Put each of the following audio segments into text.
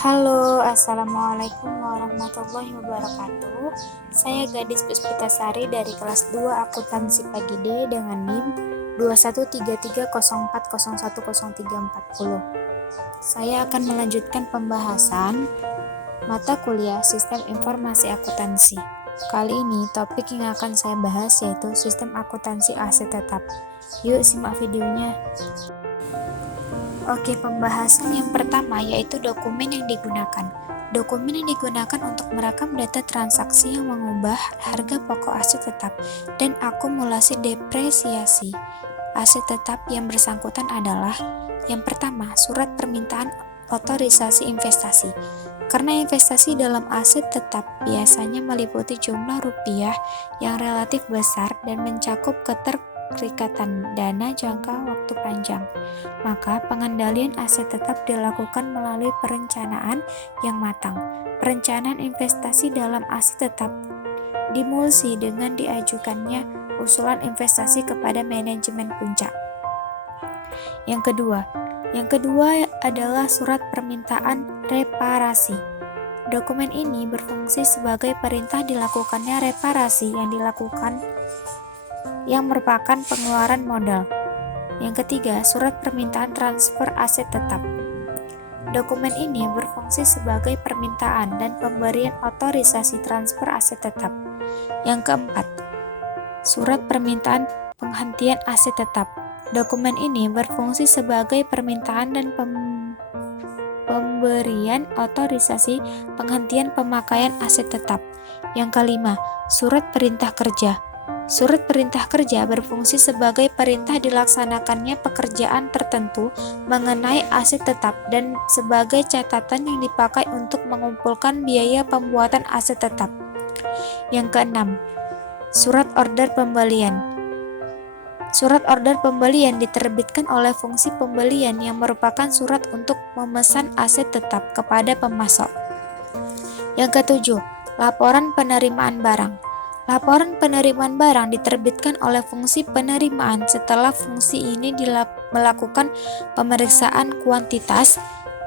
Halo, Assalamualaikum warahmatullahi wabarakatuh. Saya Gadis Puspitasari dari kelas 2 Akuntansi Pagi D dengan NIM 213304010340. Saya akan melanjutkan pembahasan mata kuliah Sistem Informasi Akuntansi. Kali ini topik yang akan saya bahas yaitu Sistem Akuntansi Aset Tetap. Yuk simak videonya. Oke, pembahasan yang pertama yaitu dokumen yang digunakan. Dokumen yang digunakan untuk merekam data transaksi yang mengubah harga pokok aset tetap dan akumulasi depresiasi aset tetap yang bersangkutan adalah yang pertama, surat permintaan otorisasi investasi. Karena investasi dalam aset tetap biasanya meliputi jumlah rupiah yang relatif besar dan mencakup keterikatan dana jangka waktu panjang, maka pengendalian aset tetap dilakukan melalui perencanaan yang matang. Perencanaan investasi dalam aset tetap dimulsi dengan diajukannya usulan investasi kepada manajemen puncak. Yang kedua adalah surat permintaan reparasi. Dokumen ini berfungsi sebagai perintah dilakukannya reparasi yang merupakan pengeluaran modal. Yang ketiga, surat permintaan transfer aset tetap. Dokumen ini berfungsi sebagai permintaan dan pemberian otorisasi transfer aset tetap. Yang keempat, surat permintaan penghentian aset tetap. Dokumen ini berfungsi sebagai permintaan dan pemberian otorisasi penghentian pemakaian aset tetap. Yang kelima, surat perintah kerja. Surat perintah kerja berfungsi sebagai perintah dilaksanakannya pekerjaan tertentu mengenai aset tetap dan sebagai catatan yang dipakai untuk mengumpulkan biaya pembuatan aset tetap. Yang keenam, surat order pembelian. Surat order pembelian diterbitkan oleh fungsi pembelian yang merupakan surat untuk memesan aset tetap kepada pemasok. Yang ketujuh, laporan penerimaan barang. Laporan penerimaan barang diterbitkan oleh fungsi penerimaan setelah fungsi ini melakukan pemeriksaan kuantitas,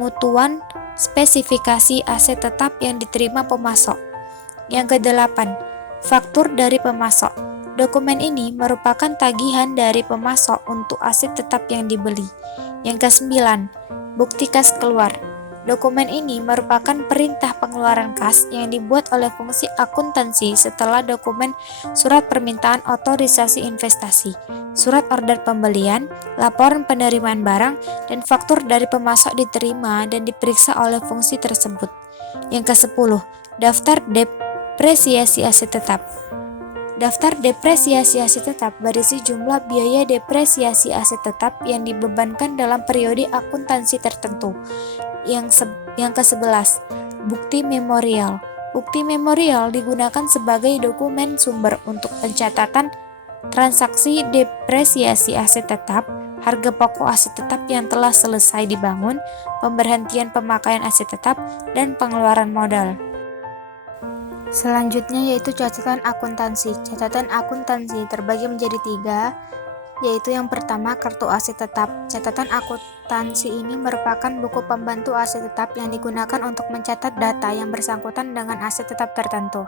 mutuan, spesifikasi aset tetap yang diterima pemasok. Yang kedelapan, faktur dari pemasok. Dokumen ini merupakan tagihan dari pemasok untuk aset tetap yang dibeli. Yang kesembilan, bukti kas keluar. Dokumen ini merupakan perintah pengeluaran kas yang dibuat oleh fungsi akuntansi setelah dokumen surat permintaan otorisasi investasi, surat order pembelian, laporan penerimaan barang, dan faktur dari pemasok diterima dan diperiksa oleh fungsi tersebut. Yang ke-10, daftar depresiasi aset tetap. Daftar depresiasi aset tetap berisi jumlah biaya depresiasi aset tetap yang dibebankan dalam periode akuntansi tertentu. Yang ke-11, bukti memorial. Bukti memorial digunakan sebagai dokumen sumber untuk pencatatan transaksi depresiasi aset tetap, harga pokok aset tetap yang telah selesai dibangun, pemberhentian pemakaian aset tetap, dan pengeluaran modal. Selanjutnya yaitu catatan akuntansi. Catatan akuntansi terbagi menjadi 3, yaitu yang pertama kartu aset tetap. Catatan akuntansi ini merupakan buku pembantu aset tetap yang digunakan untuk mencatat data yang bersangkutan dengan aset tetap tertentu.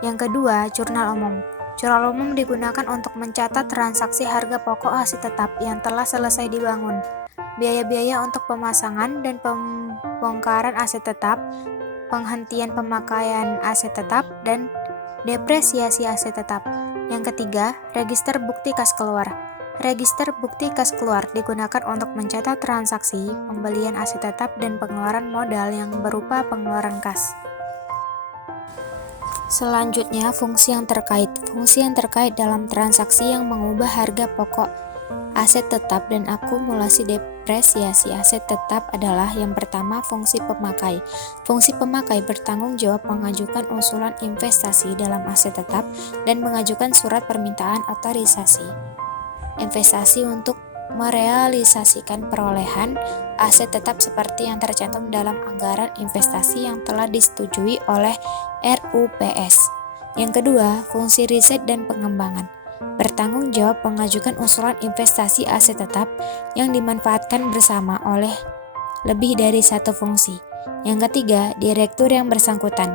Yang kedua, jurnal umum. Jurnal umum digunakan untuk mencatat transaksi harga pokok aset tetap yang telah selesai dibangun, biaya-biaya untuk pemasangan dan pembongkaran aset tetap, penghentian pemakaian aset tetap, dan depresiasi aset tetap. Yang ketiga, register bukti kas keluar. Register bukti kas keluar digunakan untuk mencatat transaksi pembelian aset tetap dan pengeluaran modal yang berupa pengeluaran kas. Selanjutnya, fungsi yang terkait. Fungsi yang terkait dalam transaksi yang mengubah harga pokok aset tetap dan akumulasi depresiasi aset tetap adalah yang pertama, fungsi pemakai. Fungsi pemakai bertanggung jawab mengajukan usulan investasi dalam aset tetap dan mengajukan surat permintaan otorisasi investasi untuk merealisasikan perolehan aset tetap seperti yang tercantum dalam anggaran investasi yang telah disetujui oleh RUPS. Yang kedua, fungsi riset dan pengembangan. Bertanggung jawab mengajukan usulan investasi aset tetap yang dimanfaatkan bersama oleh lebih dari satu fungsi. Yang ketiga, direktur yang bersangkutan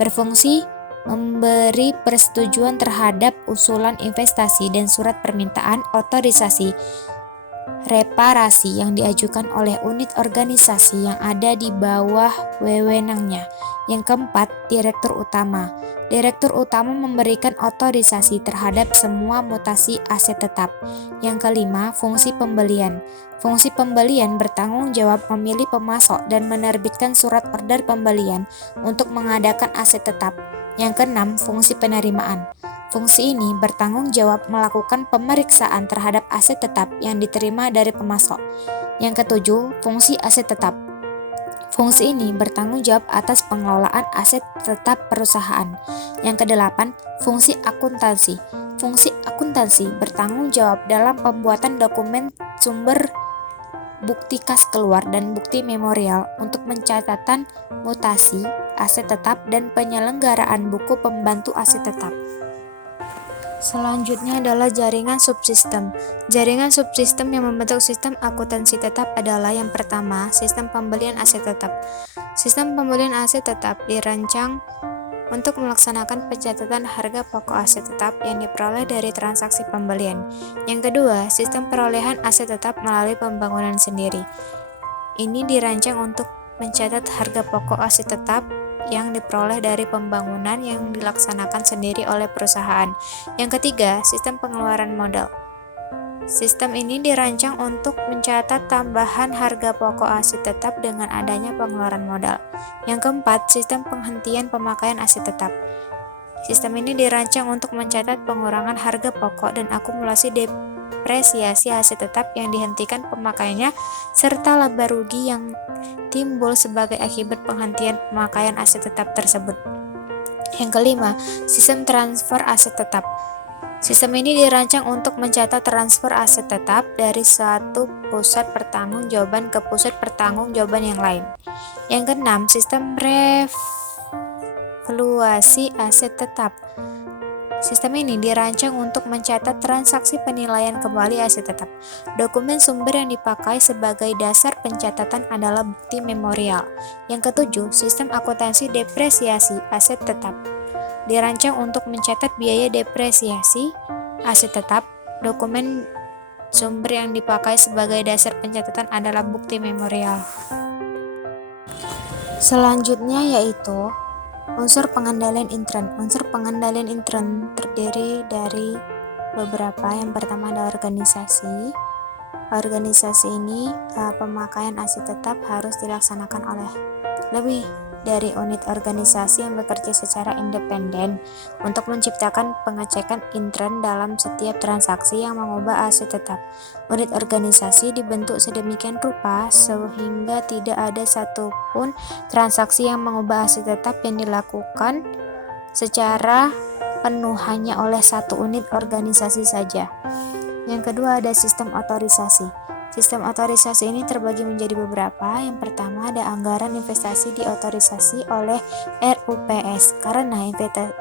berfungsi memberi persetujuan terhadap usulan investasi dan surat permintaan otorisasi reparasi yang diajukan oleh unit organisasi yang ada di bawah wewenangnya. Yang keempat, direktur utama. Direktur utama memberikan otorisasi terhadap semua mutasi aset tetap. Yang kelima, fungsi pembelian. Fungsi pembelian bertanggung jawab memilih pemasok dan menerbitkan surat order pembelian untuk mengadakan aset tetap. Yang keenam, fungsi penerimaan. Fungsi ini bertanggung jawab melakukan pemeriksaan terhadap aset tetap yang diterima dari pemasok. Yang ketujuh, fungsi aset tetap. Fungsi ini bertanggung jawab atas pengelolaan aset tetap perusahaan. Yang kedelapan, fungsi akuntansi. Fungsi akuntansi bertanggung jawab dalam pembuatan dokumen sumber bukti kas keluar dan bukti memorial untuk pencatatan mutasi aset tetap dan penyelenggaraan buku pembantu aset tetap. Selanjutnya adalah jaringan subsistem. Jaringan subsistem yang membentuk sistem akuntansi tetap adalah yang pertama, sistem pembelian aset tetap. Sistem pembelian aset tetap dirancang untuk melaksanakan pencatatan harga pokok aset tetap yang diperoleh dari transaksi pembelian. Yang kedua, sistem perolehan aset tetap melalui pembangunan sendiri. Ini dirancang untuk mencatat harga pokok aset tetap yang diperoleh dari pembangunan yang dilaksanakan sendiri oleh perusahaan. Yang ketiga, sistem pengeluaran modal. Sistem ini dirancang untuk mencatat tambahan harga pokok aset tetap dengan adanya pengeluaran modal. Yang keempat, sistem penghentian pemakaian aset tetap. Sistem ini dirancang untuk mencatat pengurangan harga pokok dan akumulasi depresiasi aset tetap yang dihentikan pemakaiannya serta laba rugi yang timbul sebagai akibat penghentian pemakaian aset tetap tersebut. Yang kelima, sistem transfer aset tetap. Sistem ini dirancang untuk mencatat transfer aset tetap dari suatu pusat pertanggungjawaban ke pusat pertanggungjawaban yang lain. Yang keenam, sistem revaluasi aset tetap. Sistem ini dirancang untuk mencatat transaksi penilaian kembali aset tetap. Dokumen sumber yang dipakai sebagai dasar pencatatan adalah bukti memorial. Yang ketujuh, sistem akuntansi depresiasi aset tetap. Dirancang untuk mencatat biaya depresiasi aset tetap. Dokumen sumber yang dipakai sebagai dasar pencatatan adalah bukti memorial. Selanjutnya yaitu unsur pengendalian intern. Unsur pengendalian intern terdiri dari beberapa. Yang pertama ada organisasi. Organisasi ini pemakaian aset tetap harus dilaksanakan oleh lebih dari unit organisasi yang bekerja secara independen untuk menciptakan pengecekan intern dalam setiap transaksi yang mengubah aset tetap. Unit organisasi dibentuk sedemikian rupa sehingga tidak ada satupun transaksi yang mengubah aset tetap yang dilakukan secara penuh hanya oleh satu unit organisasi saja. Yang kedua ada sistem otorisasi. Sistem otorisasi ini terbagi menjadi beberapa. Yang pertama ada anggaran investasi diotorisasi oleh RUPS karena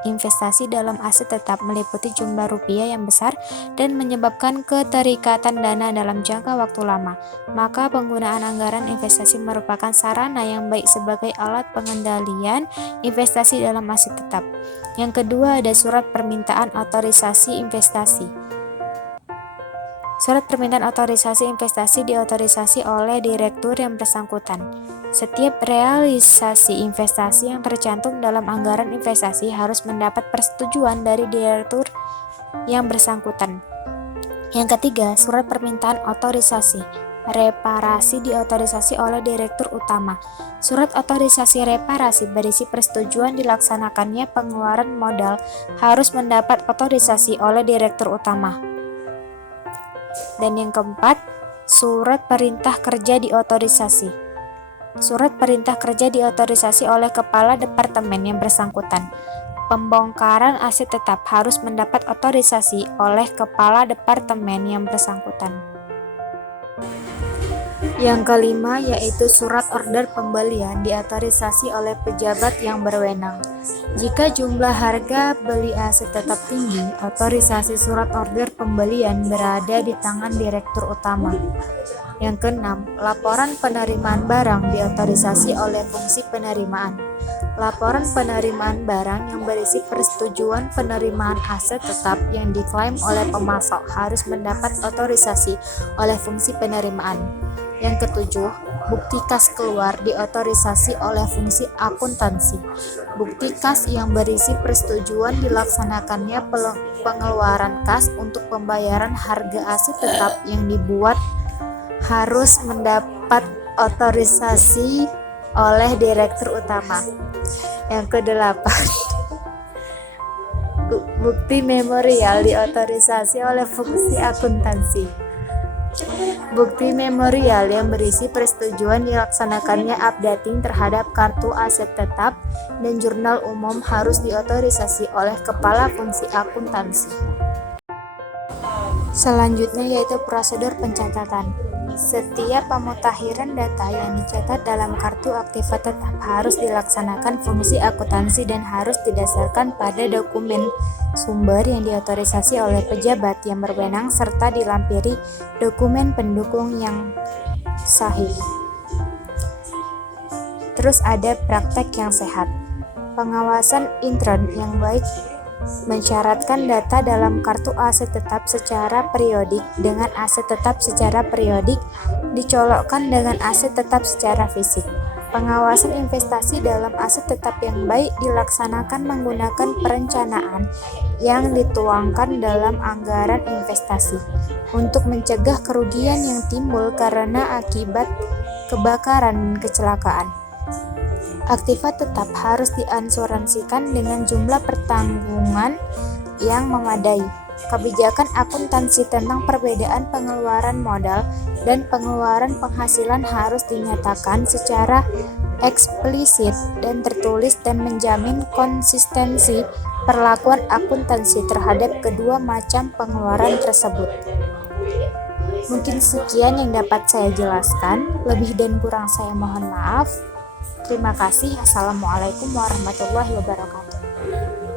investasi dalam aset tetap meliputi jumlah rupiah yang besar dan menyebabkan keterikatan dana dalam jangka waktu lama. Maka penggunaan anggaran investasi merupakan sarana yang baik sebagai alat pengendalian investasi dalam aset tetap. Yang kedua ada surat permintaan otorisasi investasi. Surat permintaan otorisasi investasi diotorisasi oleh direktur yang bersangkutan. Setiap realisasi investasi yang tercantum dalam anggaran investasi harus mendapat persetujuan dari direktur yang bersangkutan. Yang ketiga, surat permintaan otorisasi reparasi diotorisasi oleh direktur utama. Surat otorisasi reparasi berisi persetujuan dilaksanakannya pengeluaran modal harus mendapat otorisasi oleh direktur utama. Dan yang keempat, surat perintah kerja diotorisasi. Surat perintah kerja diotorisasi oleh kepala departemen yang bersangkutan. Pembongkaran aset tetap harus mendapat otorisasi oleh kepala departemen yang bersangkutan. Yang kelima yaitu surat order pembelian diotorisasi oleh pejabat yang berwenang. Jika jumlah harga beli aset tetap tinggi, otorisasi surat order pembelian berada di tangan direktur utama. Yang keenam, laporan penerimaan barang diotorisasi oleh fungsi penerimaan. Laporan penerimaan barang yang berisi persetujuan penerimaan aset tetap yang diklaim oleh pemasok harus mendapat otorisasi oleh fungsi penerimaan. Yang ketujuh, bukti kas keluar diotorisasi oleh fungsi akuntansi. Bukti kas yang berisi persetujuan dilaksanakannya pengeluaran kas untuk pembayaran harga aset tetap yang dibuat harus mendapat otorisasi oleh direktur utama. Yang kedelapan, bukti memorial diotorisasi oleh fungsi akuntansi. Bukti memorial yang berisi persetujuan dilaksanakannya updating terhadap kartu aset tetap dan jurnal umum harus diotorisasi oleh kepala fungsi akuntansi. Selanjutnya yaitu prosedur pencatatan. Setiap pemutakhiran data yang dicatat dalam kartu aktiva tetap harus dilaksanakan fungsi akuntansi dan harus didasarkan pada dokumen sumber yang diotorisasi oleh pejabat yang berwenang serta dilampiri dokumen pendukung yang sahih. Terus ada praktek yang sehat. Pengawasan intern yang baik mensyaratkan data dalam kartu aset tetap secara periodik dengan aset tetap secara periodik dicolokkan dengan aset tetap secara fisik. Pengawasan investasi dalam aset tetap yang baik dilaksanakan menggunakan perencanaan yang dituangkan dalam anggaran investasi untuk mencegah kerugian yang timbul karena akibat kebakaran dan kecelakaan. Aktiva tetap harus diasuransikan dengan jumlah pertanggungan yang memadai. Kebijakan akuntansi tentang perbedaan pengeluaran modal dan pengeluaran penghasilan harus dinyatakan secara eksplisit dan tertulis dan menjamin konsistensi perlakuan akuntansi terhadap kedua macam pengeluaran tersebut. Mungkin sekian yang dapat saya jelaskan, lebih dan kurang saya mohon maaf. Terima kasih. Assalamualaikum warahmatullahi wabarakatuh.